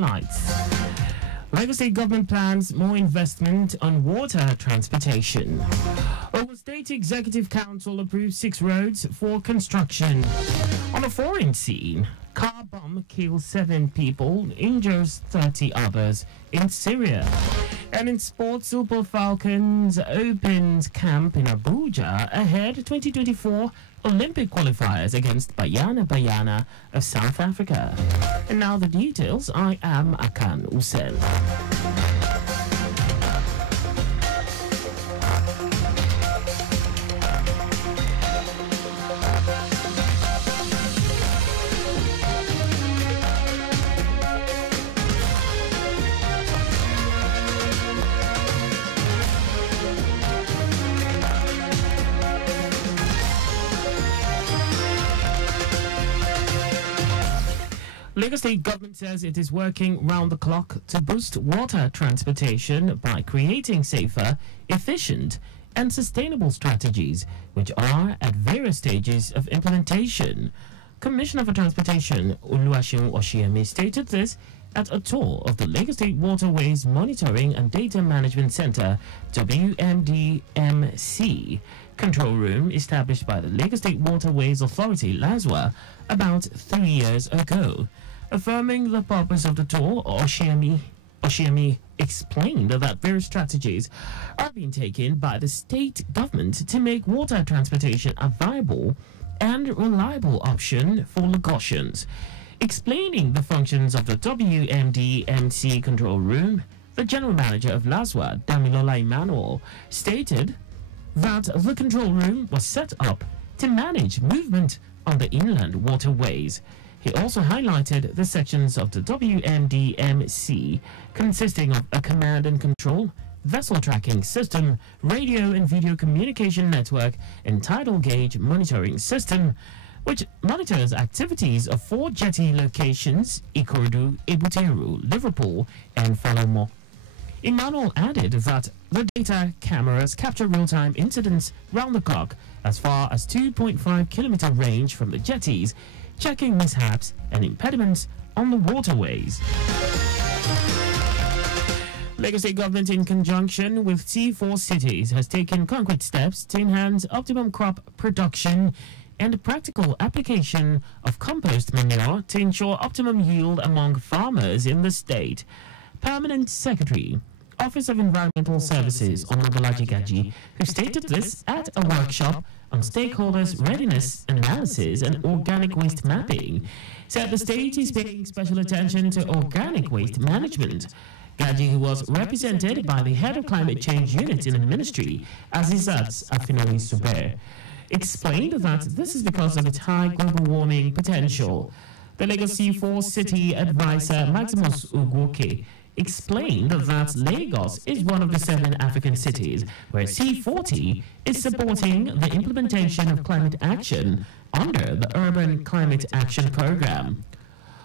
highlights. Lagos State government plans more investment on water transportation. Ogun State Executive Council approves 6 roads for construction. On a foreign scene, car bomb kills 7 people, injures 30 others in Syria. And in sports, Super Falcons opens camp in Abuja ahead 2024 Olympic qualifiers against Bayana of South Africa. And now the details. I am Akan Usen. Lagos State government says it is working round the clock to boost water transportation by creating safer, efficient and sustainable strategies, which are at various stages of implementation. Commissioner for Transportation Oluwaseun Oshiemi stated this at a tour of the Lagos State Waterways Monitoring and Data Management Center, WMDMC, control room established by the Lagos State Waterways Authority, LASWA, about 3 years ago. Affirming the purpose of the tour, Oshiemi explained that various strategies are being taken by the state government to make water transportation a viable and reliable option for Lagosians. Explaining the functions of the WMDMC control room, the general manager of LASWA, Damilola Emmanuel, stated that the control room was set up to manage movement on the inland waterways. He also highlighted the sections of the WMDMC consisting of a command and control, vessel tracking system, radio and video communication network, and tidal gauge monitoring system, which monitors activities of 4 jetty locations: Ikorodu, Ebuteru, Liverpool, and Falomo. Emmanuel added that the data cameras capture real-time incidents round the clock as far as 2.5-kilometer range from the jetties, checking mishaps and impediments on the waterways. Lagos State government, in conjunction with C4 cities, has taken concrete steps to enhance optimum crop production and practical application of compost manure to ensure optimum yield among farmers in the state. Permanent Secretary, Office of Environmental Services, Onobolaji Gaji, who stated this at a workshop on stakeholders' readiness analysis and organic waste mapping, said the state is paying special attention to organic waste management. Gaji, who was represented by the head of climate change unit in the ministry, Azizat Afinori Suber, explained that this is because of its high global warming potential. The Lagos C4 city advisor, Maximus Ugwoke, explained that Lagos is one of the 7 African cities where C40 is supporting the implementation of climate action under the Urban Climate Action Program.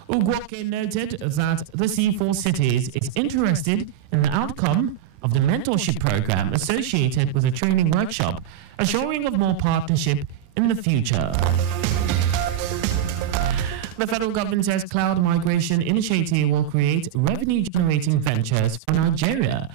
Ugwoke noted that the C4 cities is interested in the outcome of the mentorship program associated with the training workshop, assuring of more partnership in the future. The federal government says cloud migration initiative will create revenue-generating ventures for Nigeria.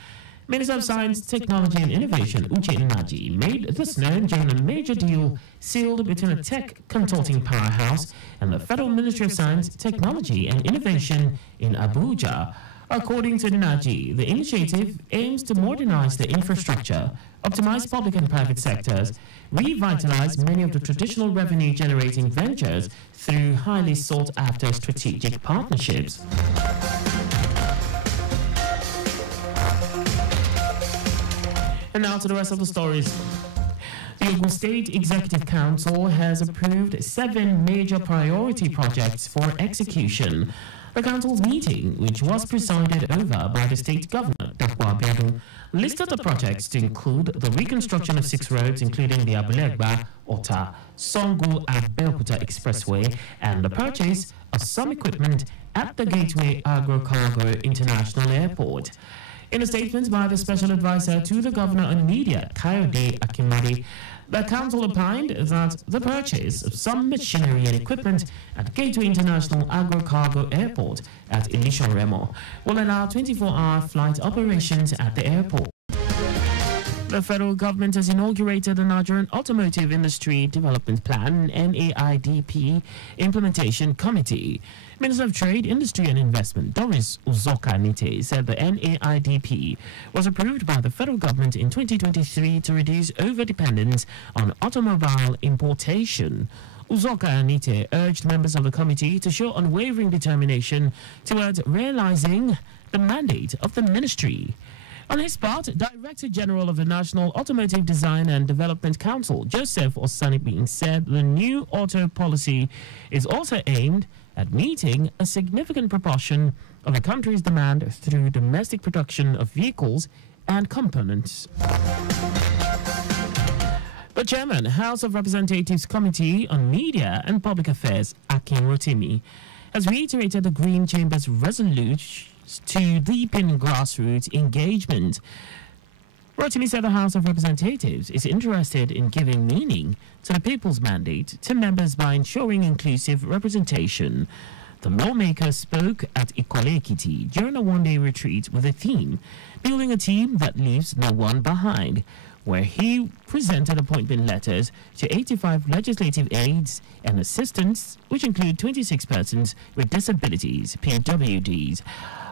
Minister of Science, Technology and Innovation Uche Nnaji made this known during a major deal sealed between a tech consulting powerhouse and the Federal Ministry of Science, Technology and Innovation in Abuja. According to Nnaji, the initiative aims to modernize the infrastructure, optimize public and private sectors, revitalize many of the traditional revenue-generating ventures through highly sought-after strategic partnerships. And now to the rest of the stories. The Ogun State Executive Council has approved 7 major priority projects for execution. The council's meeting, which was presided over by the state governor, Dapo Abiodun, listed the projects to include the reconstruction of 6 roads, including the Abulegba, Ota, Songu, Abeokuta Expressway, and the purchase of some equipment at the Gateway Agro-Cargo International Airport. In a statement by the special advisor to the governor on media, Kayode Akimade, The council opined that the purchase of some machinery and equipment at Gateway International Agro-Cargo Airport at Ilishan-Remo will allow 24-hour flight operations at the airport. The federal government has inaugurated the Nigerian Automotive Industry Development Plan (NAIDP) Implementation Committee. Minister of Trade, Industry and Investment Doris Uzoka-Nite said the NAIDP was approved by the federal government in 2023 to reduce over-dependence on automobile importation. Uzoka-Nite urged members of the committee to show unwavering determination towards realizing the mandate of the ministry. On his part, Director General of the National Automotive Design and Development Council, Joseph Osanibin, said the new auto policy is also aimed at meeting a significant proportion of the country's demand through domestic production of vehicles and components. The Chairman, House of Representatives Committee on Media and Public Affairs, Akin Usen, has reiterated the Green Chamber's resolution to deepen grassroots engagement. Rotimi said the House of Representatives is interested in giving meaning to the people's mandate to members by ensuring inclusive representation. The lawmaker spoke at Ikole Ekiti during a one-day retreat with a theme, Building a Team That Leaves No One Behind, where he presented appointment letters to 85 legislative aides and assistants, which include 26 persons with disabilities, PWDs.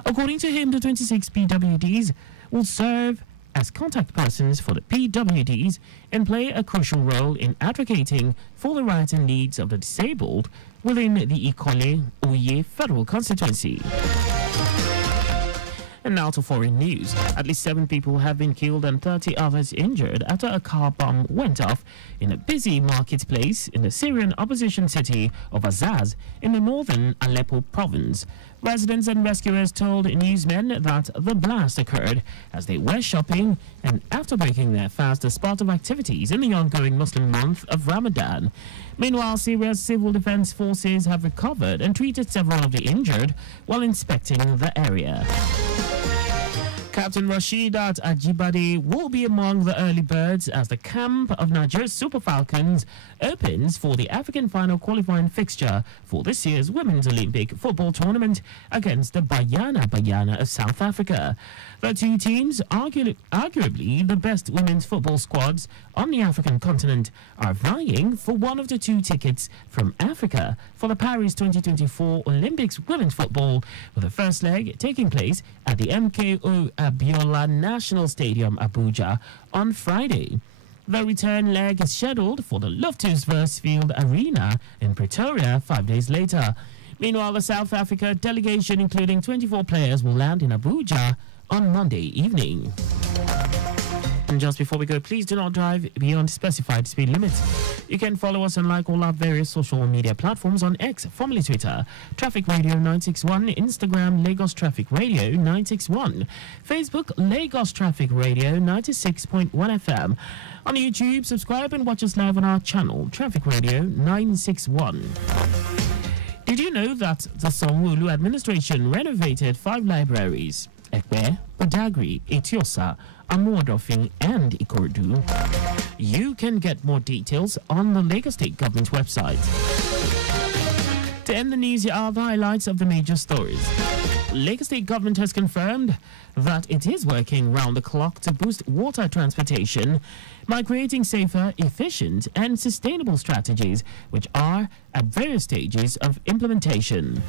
According to him, the 26 PWDs will serve as contact persons for the PWDs and play a crucial role in advocating for the rights and needs of the disabled within the Ikole Oye federal constituency. And now to foreign news. At least 7 people have been killed and 30 others injured after a car bomb went off in a busy marketplace in the Syrian opposition city of Azaz in the northern Aleppo province. Residents and rescuers told newsmen that the blast occurred as they were shopping and after breaking their fast as part of activities in the ongoing Muslim month of Ramadan. Meanwhile, Syria's civil defense forces have recovered and treated several of the injured while inspecting the area. Captain Rasheedat Ajibade will be among the early birds as the camp of Nigeria's Super Falcons opens for the African final qualifying fixture for this year's Women's Olympic football tournament against the Bayana of South Africa. The two teams, arguably the best women's football squads on the African continent, are vying for one of the 2 tickets from Africa for the Paris 2024 Olympics women's football, with the first leg taking place at the MKO Abiola National Stadium, Abuja, on Friday. The return leg is scheduled for the Loftus Versfield Arena in Pretoria 5 days later. Meanwhile, the South Africa delegation, including 24 players, will land in Abuja on Monday evening. And just before we go, please do not drive beyond specified speed limits. You can follow us and like all our various social media platforms on X, formerly Twitter, Traffic Radio 961, Instagram, Lagos Traffic Radio 961, Facebook, Lagos Traffic Radio 96.1 FM. On YouTube, subscribe and watch us live on our channel, Traffic Radio 961. Did you know that the Sanwo-Olu administration renovated 5 libraries? Ekpe, Badagry, Etiosa, Amuodofin and Ikorodu? You can get more details on the Lagos State Government website. To end the news, here are the highlights of the major stories. Lagos State Government has confirmed that it is working round the clock to boost water transportation by creating safer, efficient and sustainable strategies which are at various stages of implementation.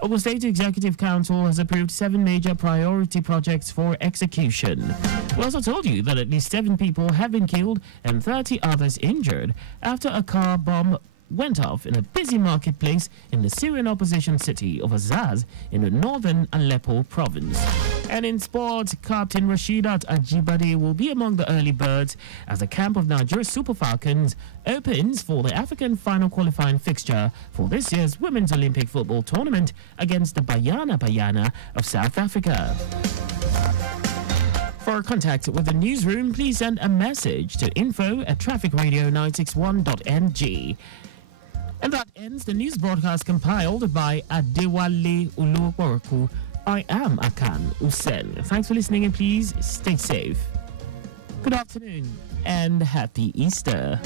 Ogun State Executive Council has approved 7 major priority projects for execution. We also told you that at least 7 people have been killed and 30 others injured after a car bomb went off in a busy marketplace in the Syrian opposition city of Azaz in the northern Aleppo province. And in sports, Captain Rasheedat Ajibade will be among the early birds as the camp of Nigeria's Super Falcons opens for the African final qualifying fixture for this year's Women's Olympic football tournament against the Bayana of South Africa. For contact with the newsroom, please send a message to info@trafficradio961.ng. And that ends the news broadcast compiled by Adewale Uluwakoroku. I am Akan Usen. Thanks for listening and please stay safe. Good afternoon. and happy Easter.